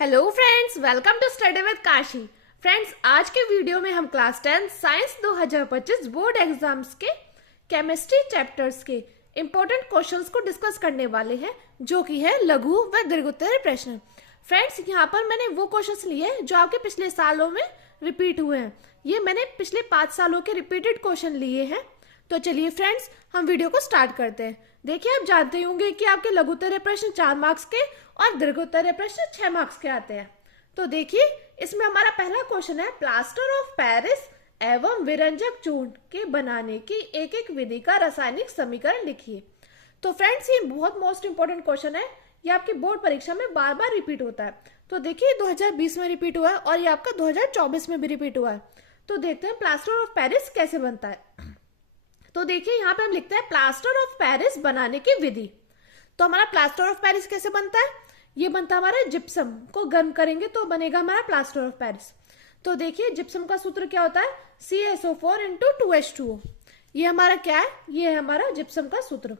Hello friends, welcome to study with Kashi. Friends, आज के video में हम क्लास 10 साइंस 2025 बोर्ड एग्जाम्स के केमिस्ट्री चैप्टर्स के इंपॉर्टेंट क्वेश्चंस को डिस्कस करने वाले हैं, जो कि है लघु व दीर्घोत्तरीय प्रश्न। फ्रेंड्स, यहाँ पर मैंने वो क्वेश्चंस लिए जो आपके पिछले सालों में रिपीट हुए हैं। ये मैंने पिछले 5 सालों के रिपीटेड क्वेश्चन लिए हैं। तो चलिए फ्रेंड्स, हम वीडियो को स्टार्ट करते हैं। देखिए, आप जानते होंगे कि आपके लघुत्तरीय प्रश्न 4 मार्क्स के और दीर्घोत्तरीय प्रश्न 6 मार्क्स के आते हैं। तो देखिए, इसमें हमारा पहला क्वेश्चन है, प्लास्टर ऑफ पेरिस एवं विरंजक चूर्ण के बनाने की एक एक विधि का रासायनिक समीकरण लिखिए। तो फ्रेंड्स, ये बहुत मोस्ट इंपोर्टेंट क्वेश्चन है। ये आपकी बोर्ड परीक्षा में बार बार रिपीट होता है। तो देखिए, 2020 में रिपीट हुआ है और ये आपका 2024 में भी रिपीट हुआ है। तो देखते हैं प्लास्टर ऑफ पेरिस कैसे बनता है। तो देखिए, यहाँ पे हम लिखते हैं प्लास्टर ऑफ पेरिस बनाने की विधि। तो हमारा प्लास्टर ऑफ पेरिस कैसे बनता है? ये बनता है हमारा जिप्सम को गर्म करेंगे तो बनेगा हमारा प्लास्टर ऑफ पेरिस। तो देखिए, जिप्सम का सूत्र क्या होता है? CaSO4 into 2H2O। ये हमारा क्या है? ये है हमारा जिप्सम का सूत्र,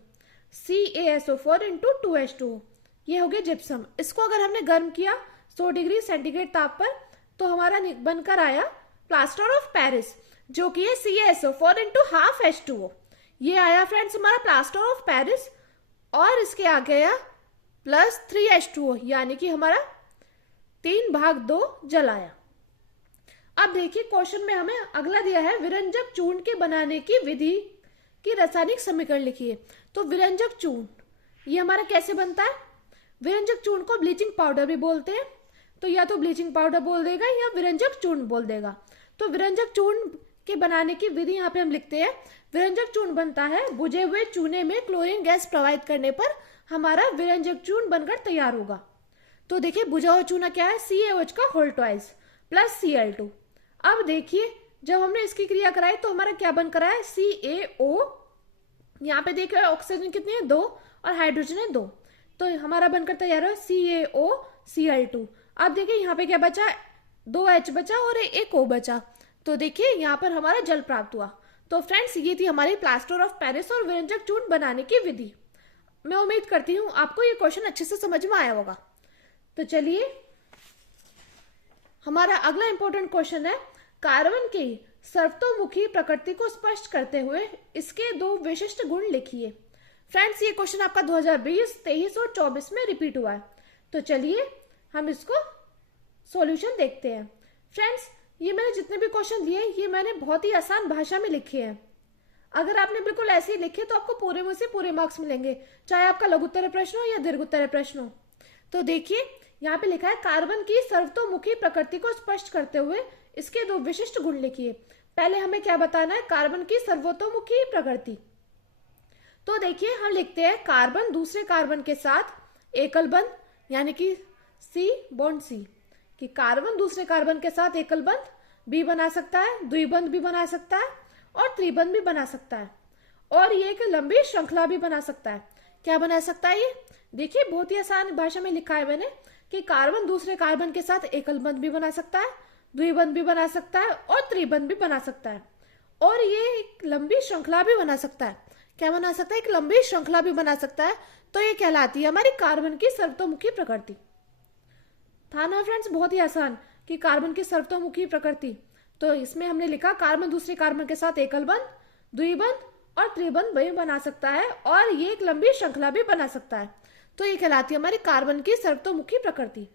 CaSO4 इंटू 2H2O। ये हो गया जिप्सम। इसको अगर हमने गर्म किया 100 डिग्री सेंटीग्रेड ताप पर, तो हमारा बनकर आया प्लास्टर ऑफ पेरिस, जो कि है CaSO4 इंटू हाफ H2O। ये आया फ्रेंड्स हमारा प्लास्टर ऑफ पेरिस, और इसके आगे आया प्लस 3H2O, यानी कि हमारा 3/2 जल आया। अब देखिए, क्वेश्चन में हमें अगला दिया है, विरंजक चूर्ण के बनाने की विधि की रासायनिक समीकरण लिखिए। तो विरंजक चूर्ण ये हमारा कैसे बनता है? विरंजक चूर्ण को ब्लीचिंग पाउडर भी बोलते हैं। तो या तो ब्लीचिंग पाउडर बोल देगा या विरंजक चूर्ण बोल देगा। तो विरंजक चूर्ण के बनाने की विधि यहाँ पे हम लिखते हैं, विरंजक चूर्ण बनता है बुझे हुए चूने में क्लोरीन गैस प्रवाहित करने पर हमारा विरंजक चूर्ण बनकर तैयार होगा। तो देखिए, बुझा हुआ चूना क्या है? CaOH का होल ट्वाइस प्लस Cl2। अब देखिए, जब हमने इसकी क्रिया कराई तो हमारा क्या बनकर आया? CaO। यहाँ पे देखिए, ऑक्सीजन कितनी है? 2 और हाइड्रोजन है 2। तो हमारा बनकर तैयार है CaOCl2। अब देखिए, यहाँ पे क्या बचा? 2H बचा और एक O बचा। तो देखिए, यहाँ पर हमारा जल प्राप्त हुआ। तो फ्रेंड्स, ये थी हमारी प्लास्टर ऑफ पेरिस और विरंजक चूर्ण बनाने की विधि। मैं उम्मीद करती हूँ आपको ये क्वेश्चन अच्छे से समझ में आया होगा। तो चलिए, हमारा अगला इंपॉर्टेंट क्वेश्चन है, कार्बन की सर्वतोमुखी प्रकृति को स्पष्ट करते हुए इसके 2 विशिष्ट गुण लिखिए। फ्रेंड्स, ये क्वेश्चन आपका 2020, 23 और 24 में रिपीट हुआ है। तो चलिए, हम इसको सॉल्यूशन देखते हैं। फ्रेंड्स, ये मैंने जितने भी क्वेश्चन लिए ये मैंने बहुत ही आसान भाषा में लिखे हैं। अगर आपने बिल्कुल ऐसे ही लिखे तो आपको पूरे में से पूरे मार्क्स मिलेंगे, चाहे आपका लघुत्तरीय प्रश्न हो या दीर्घोत्तरीय प्रश्न हो। तो देखिए, यहाँ पे लिखा है, कार्बन की सर्वतोमुखी प्रकृति को स्पष्ट करते हुए इसके 2 विशिष्ट गुण लिखिए। पहले हमें क्या बताना है? कार्बन की सर्वतोमुखी प्रकृति। तो देखिए, हम लिखते हैं कार्बन दूसरे कार्बन के साथ एकल बंध, यानी कि C बॉन्ड C, कि कार्बन दूसरे कार्बन के साथ एकल बंध भी बना सकता है, द्विबंध भी बना सकता है और त्रिबंध भी बना सकता है, और ये एक लंबी श्रृंखला भी बना सकता है। क्या बना सकता है ये? देखिए, बहुत ही आसान भाषा में लिखा है मैंने कि कार्बन दूसरे कार्बन के साथ एकल बंध भी बना सकता है, द्विबंध भी बना सकता है और त्रिबंध भी बना सकता है, और ये एक लंबी श्रृंखला भी बना सकता है। क्या बना सकता है? एक लंबी श्रृंखला भी बना सकता है। तो ये कहलाती है हमारी कार्बन की सर्वतोमुखी प्रकृति। था ना फ्रेंड्स, बहुत ही आसान कि कार्बन की सर्वतोमुखी प्रकृति। तो इसमें हमने लिखा कार्बन दूसरे कार्बन के साथ एकल बंध, द्विबंध और त्रिबंध भी बना सकता है, और ये एक लंबी श्रृंखला भी बना सकता है। तो ये कहलाती है हमारी कार्बन की सर्वतोमुखी प्रकृति।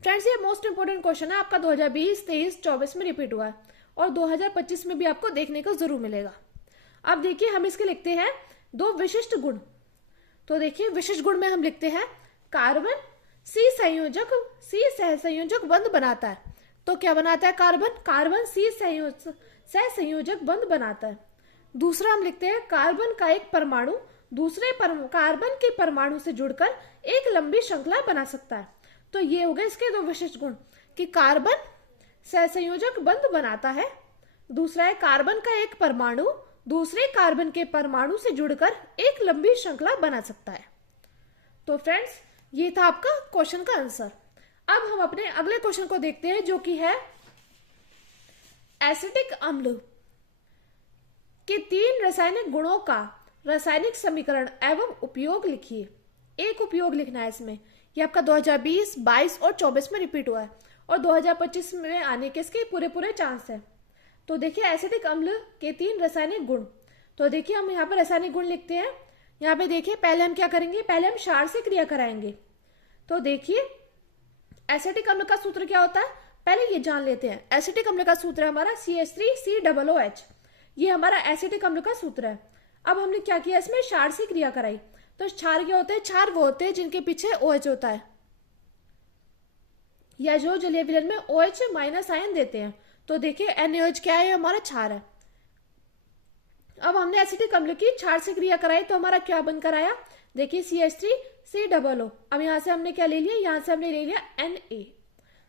फ्रेंड्स, ये मोस्ट इंपोर्टेंट क्वेश्चन है, आपका 2020, 23, 24 में रिपीट हुआ है और 2025 में भी आपको देखने को जरूर मिलेगा। अब देखिए, हम इसके लिखते हैं 2 विशिष्ट गुण। तो देखिए, विशिष्ट गुण में हम लिखते हैं, कार्बन C सहसंयोजक बंध बनाता है। तो क्या बनाता है? कार्बन C सहसंयोजक बंध बनाता है। दूसरा हम लिखते हैं, कार्बन का एक परमाणु दूसरे कार्बन के परमाणु से जुड़कर एक लंबी श्रृंखला बना सकता है। तो ये हो गए इसके 2 विशिष्ट गुण, कि कार्बन सहसंयोजक बंध बनाता है, दूसरा है कार्बन का एक परमाणु दूसरे कार्बन के परमाणु से जुड़कर एक लंबी श्रृंखला बना सकता है। तो फ्रेंड्स, ये था आपका क्वेश्चन का आंसर। अब हम अपने अगले क्वेश्चन को देखते हैं, जो कि है, एसिटिक अम्ल के 3 रासायनिक गुणों का रासायनिक समीकरण एवं उपयोग लिखिए। एक उपयोग लिखना है इसमें, ये आपका 2020, 22 और 24 में रिपीट हुआ है और 2025 में आने के इसके पूरे पूरे चांस है। तो देखिए एसिटिक अम्ल के 3 रासायनिक गुण। तो देखिए हम यहाँ पर रासायनिक गुण लिखते हैं। यहाँ पे देखिए पहले हम क्या करेंगे, पहले हम क्षार से क्रिया कराएंगे। तो देखिए एसिटिक अम्ल का सूत्र क्या होता है, पहले ये जान लेते हैं। एसिटिक अम्ल का सूत्र है हमारा CH3COOH। ये हमारा एसिटिक अम्ल का सूत्र है। अब हमने क्या किया, इसमें क्षार से क्रिया कराई। तो क्षार क्या होते हैं, क्षार वो होते हैं जिनके पीछे OH होता है या जो जलीय विलयन में OH माइनस आयन देते हैं। तो देखिए NaOH क्या है, हमारा क्षार है। अब हमने एसिटिक अम्ल की क्षार से क्रिया कराई तो हमारा क्या बनकर आया, देखिए CH3COO। अब यहाँ से हमने क्या ले लिया, यहाँ से हमने ले लिया Na।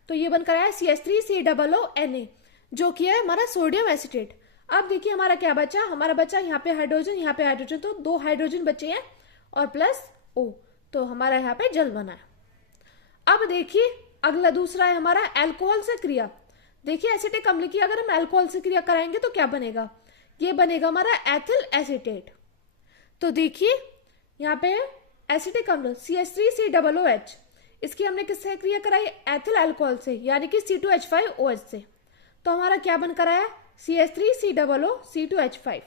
तो ये बनकर आया CH3COONA, जो कि है हमारा सोडियम एसिटेट। अब देखिए हमारा क्या बचा, हमारा बचा यहाँ पे हाइड्रोजन, यहाँ पे हाइड्रोजन, तो 2 हाइड्रोजन बचे हैं और प्लस O, तो हमारा यहाँ पे जल बना है। अब देखिए अगला दूसरा है हमारा अल्कोहल से क्रिया। देखिए एसिटिक अम्ल की अगर हम अल्कोहल से क्रिया कराएंगे तो क्या बनेगा, ये बनेगा हमारा एथिल एसिटेट। तो देखिए यहाँ पे एसिटिक अम्ल CH3COOH, इसकी हमने किससे क्रिया कराई, एथिल अल्कोहल से, यानी कि C2H5OH से। तो हमारा क्या बनकर आया, CH3COO C2H5,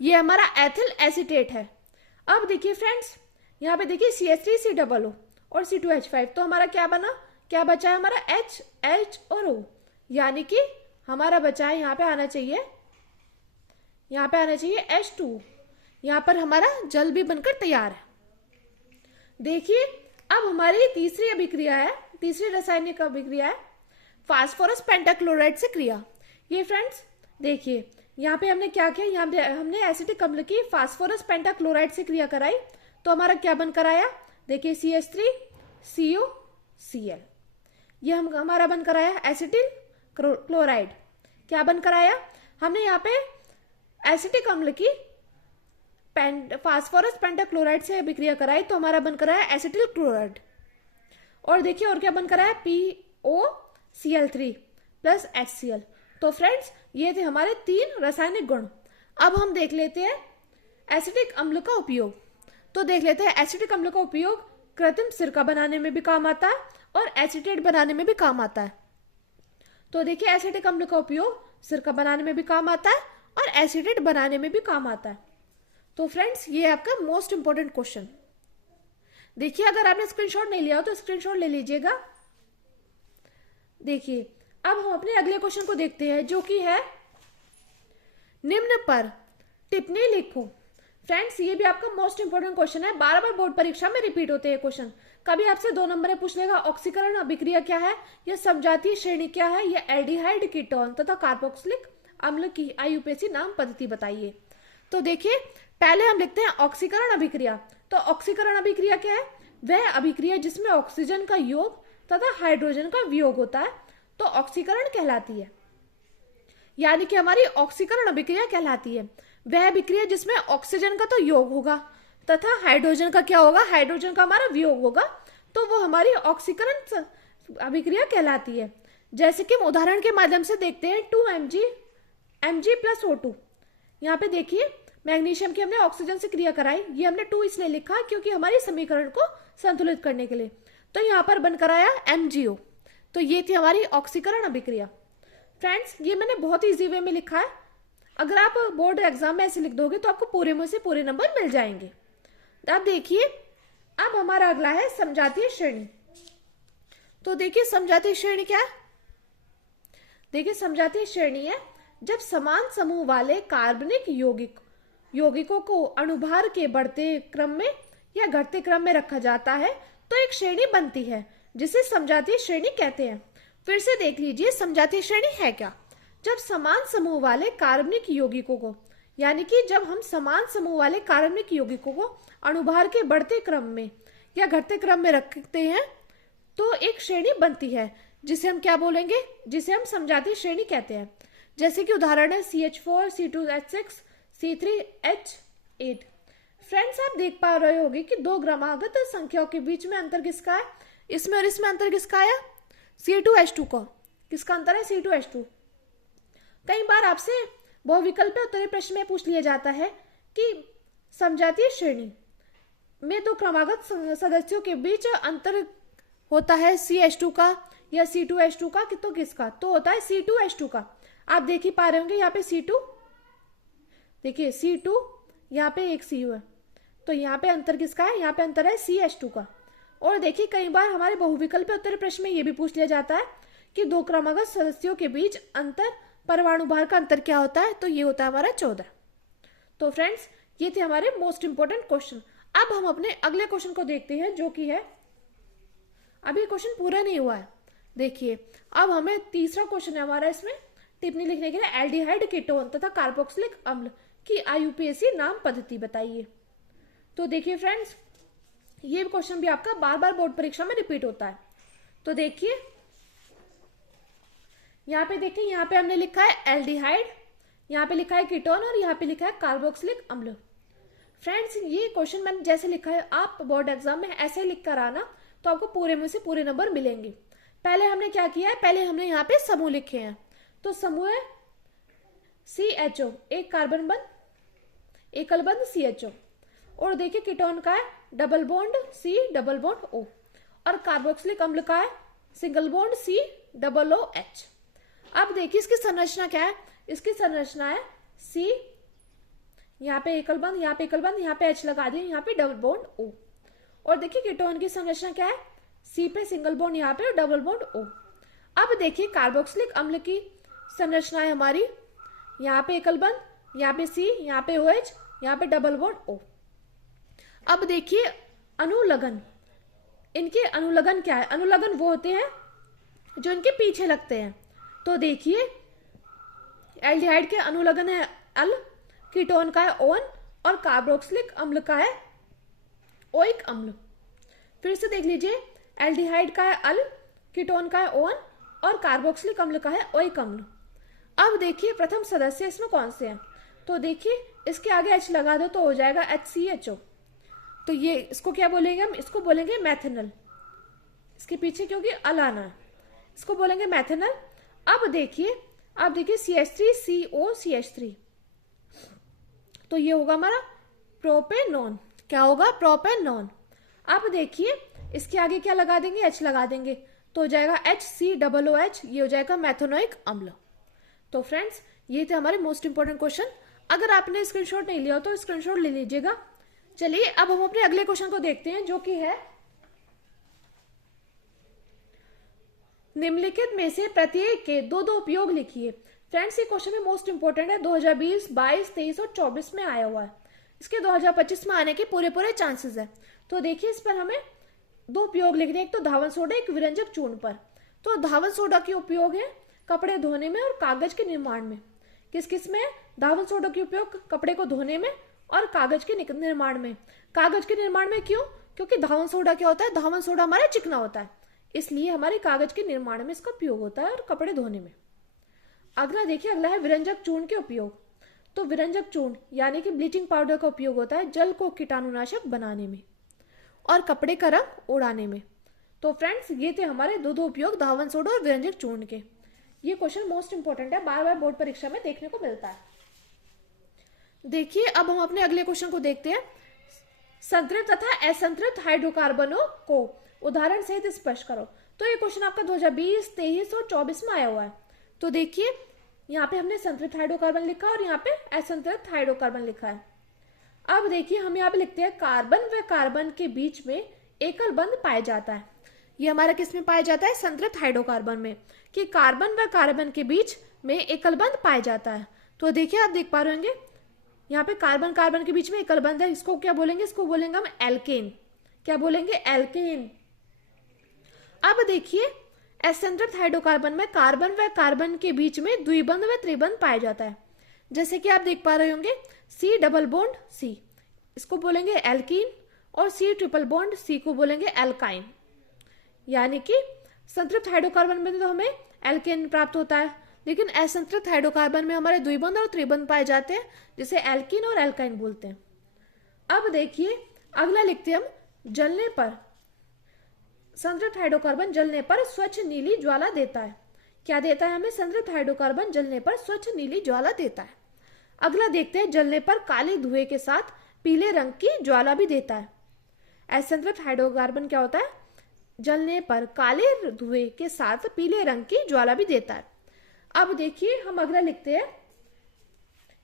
ये हमारा एथिल एसिटेट है। अब देखिए फ्रेंड्स यहाँ पे देखिए CH3COO और C2H5, तो हमारा क्या बना, क्या बचा है हमारा H और O, यानी कि हमारा बचा है यहाँ पे आना चाहिए, यहाँ पे आना चाहिए H2। यहाँ पर हमारा जल भी बनकर तैयार है। देखिए अब हमारी तीसरी अभिक्रिया है, तीसरी रासायनिक अभिक्रिया है फास्फोरस पेंटाक्लोराइड से क्रिया। ये फ्रेंड्स देखिए यहाँ पे हमने क्या किया, यहाँ पे हमने एसिटिक अम्ल की फास्फोरस पेंटाक्लोराइड से क्रिया कराई तो हमारा क्या बनकर आया, देखिए CH3COCl, ये हमारा बनकर आया एसिटिल क्लोराइड। क्या बनकर आया, हमने यहाँ पे एसिटिक अम्ल की फास्फोरस पेंटाक्लोराइड से अभिक्रिया कराई तो हमारा बनकर आया एसिटिल क्लोराइड। और देखिए और क्या बनकर आया, POCl3 प्लस HCl। तो फ्रेंड्स ये थे हमारे 3 रासायनिक गुण। अब हम देख लेते हैं एसिटिक अम्ल का उपयोग। तो देख लेते हैं एसिटिक अम्ल का उपयोग कृत्रिम सिरका बनाने में भी काम आता है और एसिटेट बनाने में भी काम आता है। तो देखिए एसिटिक अम्ल का उपयोग सिरका बनाने में भी काम आता है और एसिटेट बनाने में भी काम आता है। तो फ्रेंड्स ये आपका मोस्ट इंपॉर्टेंट क्वेश्चन। देखिए अगर आपने स्क्रीनशॉट नहीं लिया हो तो स्क्रीनशॉट ले लीजिएगा। देखिए अब हम अपने अगले क्वेश्चन को देखते हैं जो कि है निम्न पर टिप्पणी लिखो। फ्रेंड्स ये भी आपका मोस्ट इंपोर्टेंट क्वेश्चन है, बार बार बोर्ड परीक्षा में रिपीट होते हैं क्वेश्चन। कभी आपसे 2 नंबर में पूछ लेगा ऑक्सीकरण अभिक्रिया क्या है, या समजातीय श्रेणी क्या है, या एल्डिहाइड कीटोन तथा कार्बोक्सिलिक अम्ल की IUPAC नाम पद्धति बताइए। तो देखिए पहले हम लिखते हैं ऑक्सीकरण अभिक्रिया। तो ऑक्सीकरण अभिक्रिया क्या है, वह अभिक्रिया जिसमें ऑक्सीजन का योग तथा हाइड्रोजन का वियोग होता है तो ऑक्सीकरण कहलाती है। यानी कि हमारी ऑक्सीकरण अभिक्रिया कहलाती है वह अभिक्रिया जिसमें ऑक्सीजन का तो योग होगा तथा हाइड्रोजन का क्या होगा, हाइड्रोजन का हमारा वियोग होगा, तो वो हमारी ऑक्सीकरण अभिक्रिया कहलाती है। जैसे कि हम उदाहरण के माध्यम से देखते हैं 2Mg प्लस O2। यहाँ पे देखिए मैग्नीशियम की हमने ऑक्सीजन से क्रिया कराई, ये हमने 2 इसलिए लिखा क्योंकि हमारी समीकरण को संतुलित करने के लिए। तो यहाँ पर बनकर आया MgO। तो ये थी हमारी ऑक्सीकरण अभिक्रिया। फ्रेंड्स ये मैंने बहुत इजी वे में लिखा है, अगर आप बोर्ड एग्जाम में ऐसे लिख दोगे तो आपको पूरे में से पूरे नंबर मिल जाएंगे। अब देखिए अब हमारा अगला है समजातीय श्रेणी। तो देखिए समजातीय श्रेणी क्या है, देखिए समजातीय श्रेणी है जब समान समूह वाले कार्बनिक यौगिकों को अणुभार के बढ़ते क्रम में या घटते क्रम में रखा जाता है तो एक श्रेणी बनती है जिसे समजातीय श्रेणी कहते हैं। फिर से देख लीजिए समजातीय श्रेणी है क्या, जब समान समूह वाले कार्बनिक यौगिकों को, यानी कि जब हम समान समूह वाले कार्बनिक यौगिकों को अणुभार के बढ़ते क्रम में या घटते क्रम में रखते हैं तो एक श्रेणी बनती है जिसे हम क्या बोलेंगे, जिसे हम समजातीय श्रेणी कहते हैं। जैसे कि उदाहरण है CH4 C2H6 C3H8। फ्रेंड्स आप देख पा रहे होंगे कि 2 क्रमागत संख्याओं के बीच में अंतर किसका है, इसमें और इसमें अंतर किसका आया, C2H2 का। किसका अंतर है, C2H2। कई बार आपसे बहुविकल्पीय उत्तरीय प्रश्न में पूछ लिया जाता है कि समजातीय श्रेणी में दो क्रमागत सदस्यों के बीच अंतर होता है CH2 का या C2H2 का, तो किसका? तो होता है C2H2 का। आप देख ही पा रहे होंगे यहाँ पे C2, देखिए C2, यहाँ पे एक Cu है, तो यहाँ पे अंतर किसका है? यहाँ पे अंतर है CH2 का। और देखिए कई बार हमारे बहुविकल्प उत्तर प्रश्न में ये भी पूछ लिया जाता है कि दो क्रमागत सदस्यों के बीच अंतर, परमाणु भार का अंतर क्या होता है? तो ये होता है हमारा 14। तो फ्रेंड्स, ये थे हमारे मोस्ट इंपोर्टेंट क्वेश्चन। अब हम अपने अगले क्वेश्चन को देखते हैं, जो कि है, अभी क्वेश्चन पूरा नहीं हुआ है। देखिए अब हमें तीसरा क्वेश्चन है हमारा, इसमें टिप्पणी लिखने के लिए एल्डिहाइड, कीटोन तथा कार्बोक्सिलिक अम्ल की IUPAC नाम पद्धति बताइए। तो देखिए फ्रेंड्स, ये क्वेश्चन भी आपका बार बार बोर्ड परीक्षा में रिपीट होता है। तो देखिए यहाँ पे देखिए, यहाँ पे हमने लिखा है एल्डिहाइड, यहाँ पे लिखा है कीटोन और यहाँ पे लिखा है कार्बोक्सिलिक अम्ल। फ्रेंड्स, ये क्वेश्चन मैंने जैसे लिखा है, आप बोर्ड एग्जाम में ऐसे लिख कर आना तो आपको पूरे में से पूरे नंबर मिलेंगे। पहले हमने क्या किया है, पहले हमने यहाँ पे समूह लिखे हैं। तो समूह है CHO, एक कार्बन बंद, एकल बंद CHO, और देखिए कीटोन का है double bond C double bond O, और कार्बोक्सिलिक अम्ल का है single bond C double OH। अब देखिए इसकी संरचना क्या है, इसकी संरचना है C, यहाँ पे एकल बंद, यहाँ पे एकल बंद, यहाँ पे H लगा दिए, यहाँ पे डबल बॉन्ड O। और देखिए कीटोन की संरचना क्या है, C पे सिंगल बॉन्ड, यहाँ पे डबल बॉन्ड O। अब देखिए कार्बोक्सिलिक अम्ल की संरचना है हमारी, यहाँ पे एकल बंद, यहाँ पे C, यहाँ पे OH, यहाँ पे डबल बॉन्ड O। अब देखिए अनुलग्न, इनके अनुलग्न क्या है? अनुलग्न वो होते हैं जो इनके पीछे लगते हैं। तो देखिए एल्डिहाइड के अनुलग्न है अल, कीटोन का है ON, और कार्बोक्सिलिक अम्ल का है ओइक अम्ल। फिर से देख लीजिए, एल्डिहाइड का है अल, कीटोन का है ON, और कार्बोक्सिलिक अम्ल का है ओइक अम्ल। अब देखिए प्रथम सदस्य इसमें कौन से हैं? तो देखिए इसके आगे H लगा दो तो हो जाएगा HCHO। तो ये इसको क्या बोलेंगे हम? इसको बोलेंगे मैथेनल, इसके पीछे क्योंकि अल आना है, इसको बोलेंगे मैथेनल। अब देखिए CH3CO CH3, तो ये होगा हमारा प्रोपेनॉन। क्या होगा? प्रोपेनॉन। अब देखिए इसके आगे क्या लगा देंगे? H लगा देंगे तो हो जाएगा HCOOH, ये हो जाएगा मैथेनोइक अम्ल। तो फ्रेंड्स, ये थे हमारे मोस्ट इंपोर्टेंट क्वेश्चन। अगर आपने स्क्रीनशॉट नहीं लिया हो तो स्क्रीनशॉट ले लीजिएगा। चलिए अब हम अपने अगले क्वेश्चन को देखते हैं, जो कि है निम्नलिखित में से प्रत्येक के दो दो उपयोग लिखिए। फ्रेंड्स, ये क्वेश्चन में मोस्ट इंपोर्टेंट है, 2020, 22, 23 और 24 में आया हुआ है। इसके 2025 में आने के पूरे चांसेस है। तो देखिए इस पर हमें दो उपयोग लिखने, एक तो धावन सोडा, एक विरंजक चूर्ण पर। तो धावन सोडा के उपयोग है कपड़े धोने में और कागज के निर्माण में। किस किस में? धावन सोडा के उपयोग कपड़े को धोने में और कागज के निर्माण में। कागज के निर्माण में क्यों? क्योंकि धावन सोडा क्या होता है? धावन सोडा हमारा चिकना होता है, इसलिए हमारे कागज के निर्माण में इसका उपयोग होता है और कपड़े धोने में। अगला देखिए, अगला है विरंजक चूर्ण के उपयोग। तो विरंजक चूर्ण यानी कि ब्लीचिंग पाउडर का उपयोग होता है जल को कीटाणुनाशक बनाने में और कपड़े का रंग उड़ाने में। तो फ्रेंड्स, ये थे हमारे दो दो उपयोग धावन सोडा और विरंजक चूर्ण के। ये क्वेश्चन मोस्ट इंपोर्टेंट है, बार बार बोर्ड परीक्षा में देखने को मिलता है। देखिए अब हम अपने अगले क्वेश्चन को देखते हैं। संतृप्त तथा असंतृप्त हाइड्रोकार्बनों को उदाहरण सहित स्पष्ट करो। तो ये क्वेश्चन आपका 2020, 23 और 24 में आया हुआ है। तो देखिए यहाँ पे हमने संतृप्त हाइड्रोकार्बन लिखा और यहाँ पे असंतृप्त हाइड्रोकार्बन लिखा है। अब देखिए हम यहाँ पे लिखते हैं कार्बन व कार्बन के बीच में एकल बंध पाया जाता है। ये हमारा किस में पाया जाता है? संतृप्त हाइड्रोकार्बन में, कि कार्बन व कार्बन के बीच में एकल बंध पाया जाता है। तो देखिए आप देख पा रहे होंगे यहाँ पे कार्बन कार्बन के बीच में एकल बंध है, इसको क्या बोलेंगे? इसको बोलेंगे हम एल्केन। क्या बोलेंगे? एल्केन। अब देखिए असंतृप्त हाइड्रोकार्बन में कार्बन व कार्बन के बीच में द्विबंध व त्रिबंध पाया जाता है। जैसे कि आप देख पा रहे होंगे C डबल बॉन्ड C, इसको बोलेंगे एल्कीन, और C ट्रिपल बॉन्ड C को बोलेंगे एल्काइन। यानी कि संतृप्त हाइड्रोकार्बन में तो हमें एल्केन प्राप्त होता है, लेकिन असंतृप्त हाइड्रोकार्बन में हमारे द्विबंध और त्रिबंध पाए जाते हैं, जिसे एल्कीन और एल्काइन बोलते हैं। अब देखिए अगला लिखते हैं हम, जलने पर संतृप्त हाइड्रोकार्बन जलने पर स्वच्छ नीली ज्वाला देता है। क्या देता है हमें? संतृप्त हाइड्रोकार्बन जलने पर स्वच्छ नीली ज्वाला देता है। अगला देखते हैं, जलने पर काले धुएं के साथ पीले रंग की ज्वाला भी देता है। असंतृप्त हाइड्रोकार्बन क्या होता है, जलने पर काले धुएं के साथ पीले रंग की ज्वाला भी देता है। अब देखिए हम अगला लिखते हैं,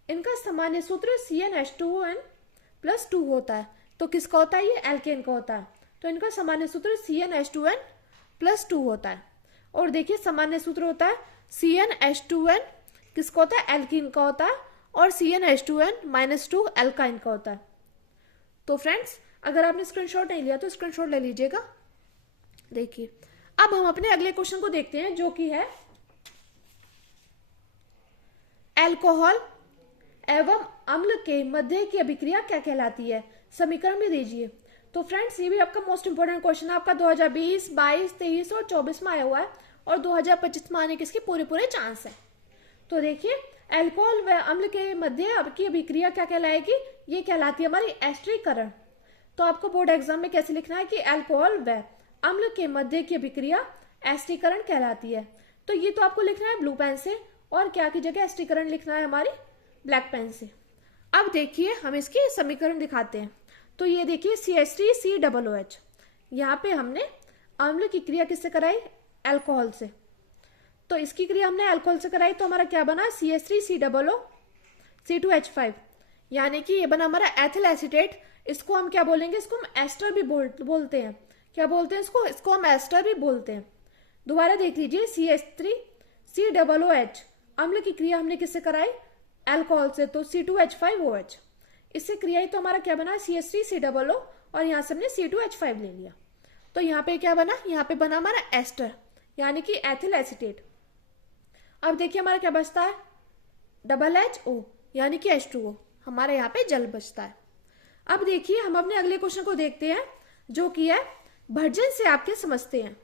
इनका सामान्य सूत्र CnH2n+2 होता है। तो किसका होता है, ये एल्केन का होता है। तो इनका सामान्य सूत्र CnH2n+2 होता है। और देखिए सामान्य सूत्र होता है CnH2n किसका होता है, एल्कीन का होता है, और CnH2n-2 एल्काइन का होता है। तो फ्रेंड्स अगर आपने स्क्रीनशॉट नहीं लिया तो स्क्रीनशॉट ले लीजिएगा। देखिए अब हम अपने अगले क्वेश्चन को देखते हैं, जो कि है अल्कोहल एवं अम्ल के मध्य की अभिक्रिया क्या कहलाती है, समीकरण में दीजिए। तो फ्रेंड्स ये भी आपका मोस्ट इंपोर्टेंट क्वेश्चन है, आपका 2020, 22, 23 और 24 में आया हुआ है, और 2025 में आने के इसके पूरे चांस है। तो देखिए अल्कोहल व अम्ल के मध्य की अभिक्रिया क्या कहलाएगी, ये कहलाती है हमारी एस्टरीकरण। तो आपको बोर्ड एग्जाम में कैसे लिखना है कि अल्कोहल व अम्ल के मध्य की अभिक्रिया एस्टरीकरण कहलाती है। तो ये तो आपको लिखना है ब्लू पेन से, और क्या की जगह एस्टरीकरण लिखना है हमारी ब्लैक पेन से। अब देखिए हम इसकी समीकरण दिखाते हैं। तो ये देखिए CH3COOH, यहाँ पे हमने अम्ल की क्रिया किससे कराई, अल्कोहल से। तो इसकी क्रिया हमने अल्कोहल से कराई, तो हमारा क्या बना, CH3COO C2H5, यानी कि ये बना हमारा एथिल एसीटेट। इसको हम क्या बोलेंगे, इसको हम एस्टर भी बोलते हैं। क्या बोलते हैं इसको हम एस्टर भी बोलते हैं। दोबारा देख लीजिए CH3COOH, अम्ल की क्रिया हमने किससे कराई, अल्कोहल से, तो C2H5OH। इससे क्रिया ही तो हमारा क्या बना, CH3COO, और यहाँ से हमने C2H5 ले लिया। तो यहाँ पे क्या बना, यहाँ पे बना हमारा एस्टर, यानी कि एथिल एसीटेट। अब देखिए हमारा क्या बचता है, HO, यानी कि H2O, हमारे यहाँ पे जल बचता है। अब देखिए हम अपने अगले क्वेश्चन को देखते हैं, जो कि है भर्जन से आपके समझते हैं,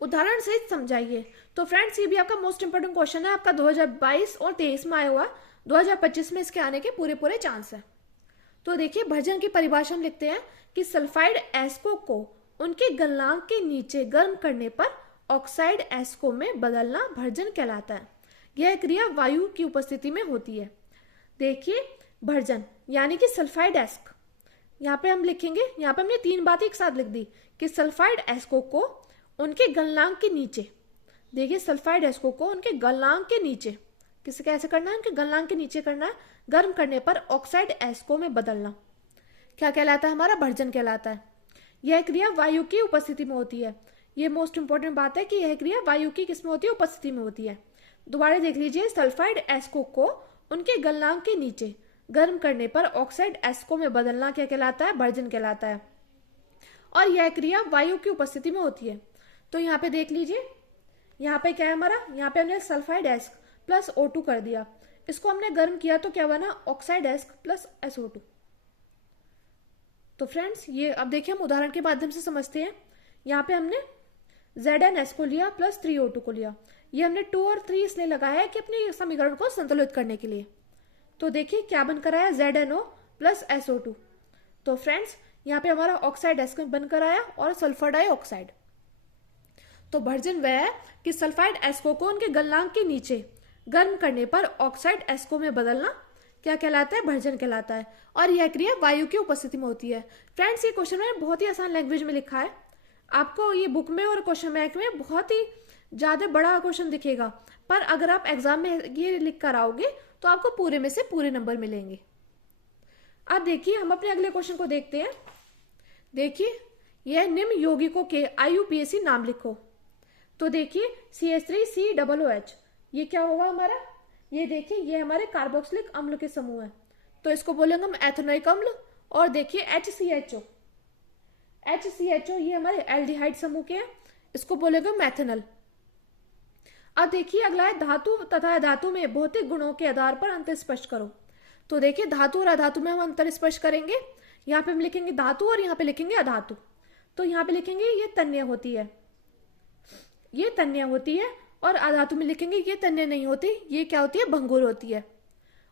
उदाहरण से समझाइए। तो फ्रेंड्स ये भी आपका मोस्ट इंपोर्टेंट क्वेश्चन है, आपका 2022 और 23 में आया हुआ, 2025 में इसके आने के पूरे चांस है। तो देखिए भर्जन की परिभाषा हम लिखते हैं कि सल्फाइड एस्को को उनके गलनांक के नीचे गर्म करने पर ऑक्साइड एस्को में बदलना भर्जन कहलाता है। यह क्रिया वायु की उपस्थिति में होती है। देखिए भर्जन यानी कि सल्फाइड एस्क, यहाँ पे हम लिखेंगे, यहाँ पे हमने 3 बातें एक साथ लिख दी कि सल्फाइड एस्को को उनके गलनांक के नीचे, देखिए सल्फाइड एस्को को उनके गलनांक के नीचे, किसे कैसे करना है, उनके गलनांक के नीचे करना है, गर्म करने पर ऑक्साइड एस्को में बदलना क्या कहलाता है, हमारा भर्जन कहलाता है। यह क्रिया वायु की उपस्थिति में होती है। ये मोस्ट इंपोर्टेंट बात है कि यह क्रिया वायु की किस में होती है, उपस्थिति में होती है। दोबारा देख लीजिए, सल्फाइड एस्को को उनके गलनांक के नीचे गर्म करने पर ऑक्साइड एस्को में बदलना क्या कहलाता है, भर्जन कहलाता है, और यह क्रिया वायु की उपस्थिति में होती है। तो यहाँ पे देख लीजिए, यहाँ पे क्या है हमारा, यहाँ पे हमने सल्फाइड एस्क प्लस O2 कर दिया, इसको हमने गर्म किया तो क्या बना, ऑक्साइड एस्क प्लस SO2। तो फ्रेंड्स ये अब देखिए हम उदाहरण के माध्यम से समझते हैं। यहाँ पे हमने ZnS को लिया प्लस 3O2 को लिया, ये हमने 2 और 3 इसलिए लगाया है कि अपने समीकरण को संतुलित करने के लिए। तो देखिए क्या बनकर आया, ZnO प्लस SO2। तो फ्रेंड्स यहाँ पे हमारा ऑक्साइड एस्क बनकर आया और सल्फर डाइऑक्साइड। तो भर्जन वह है कि सल्फाइड एस्को को उनके गलनांक के नीचे गर्म करने पर ऑक्साइड एस्को में बदलना क्या कहलाता है, भर्जन कहलाता है, और यह क्रिया वायु की उपस्थिति में होती है। फ्रेंड्स ये क्वेश्चन मैंने बहुत ही आसान लैंग्वेज में लिखा है, आपको ये बुक में और क्वेश्चन बैंक में बहुत ही ज़्यादा बड़ा क्वेश्चन दिखेगा, पर अगर आप एग्जाम में ये लिख कर आओगे तो आपको पूरे में से पूरे नंबर मिलेंगे। अब देखिए हम अपने अगले क्वेश्चन को देखते हैं। देखिए यह निम्न यौगिकों के IUPAC नाम लिखो। तो देखिए CH3COOH, ये क्या होगा हमारा, ये देखिए ये हमारे कार्बोक्सिलिक अम्ल के समूह है, तो इसको बोलेंगे हम एथेनोइक अम्ल। और देखिए HCHO ये हमारे एल्डिहाइड समूह के हैं, इसको बोलेंगे हम मेथनॉल। अब देखिए अगला है धातु तथा अधातु में भौतिक गुणों के आधार पर अंतर स्पष्ट करो। तो देखिए धातु और अधातु में हम अंतर स्पष्ट करेंगे, यहाँ पे हम लिखेंगे धातु और यहाँ पे लिखेंगे अधातु। तो यहाँ पे लिखेंगे ये तन्य होती है, ये तन्य होती है, और अधातु में लिखेंगे ये तन्य नहीं होती, ये क्या होती है, भंगुर होती है।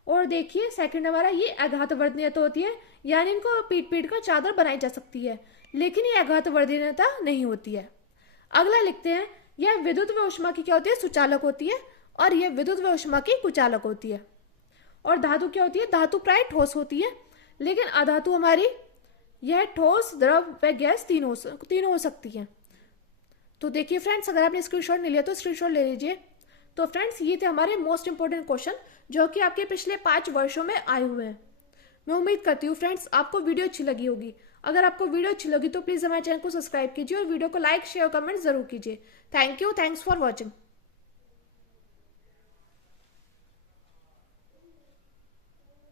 और देखिए सेकंड हमारा ये आघातवर्धनीयता होती है, यानी इनको पीट पीट कर चादर बनाई जा सकती है, लेकिन ये आघातवर्धनीयता नहीं होती है। अगला लिखते हैं, यह विद्युत व ऊष्मा की क्या होती है, सुचालक होती है, और यह विद्युत व ऊष्मा की कुचालक होती है। और धातु क्या होती है, धातु प्राय ठोस होती है, लेकिन अधातु हमारी यह ठोस, द्रव व गैस तीनों हो सकती हैं। तो देखिए फ्रेंड्स, अगर आपने स्क्रीनशॉट नहीं लिया तो स्क्रीनशॉट ले लीजिए। तो फ्रेंड्स, ये थे हमारे मोस्ट इंपोर्टेंट क्वेश्चन जो कि आपके पिछले 5 वर्षों में आए हुए हैं। मैं उम्मीद करती हूँ फ्रेंड्स आपको वीडियो अच्छी लगी होगी। अगर आपको वीडियो अच्छी लगी तो प्लीज़ हमारे चैनल को सब्सक्राइब कीजिए और वीडियो को लाइक, शेयर, कमेंट जरूर कीजिए। Thank you, thanks for watching.